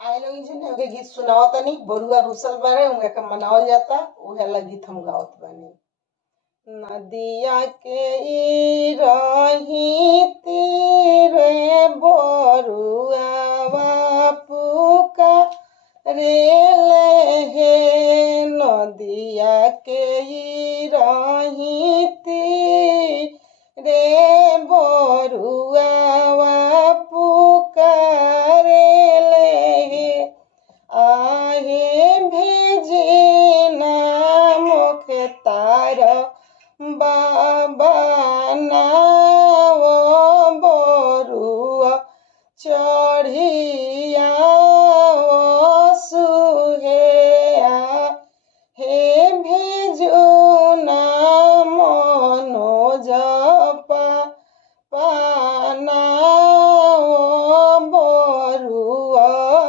आए लोग जने के गीत सुनाओ तनी बरुआ रुसल बारे उनका के मनावल जाता उहे ला गीत हम गावत बानी। नदिया के ई रही तीरे बरुआवा पुकारे ले हे नदिया के ई रही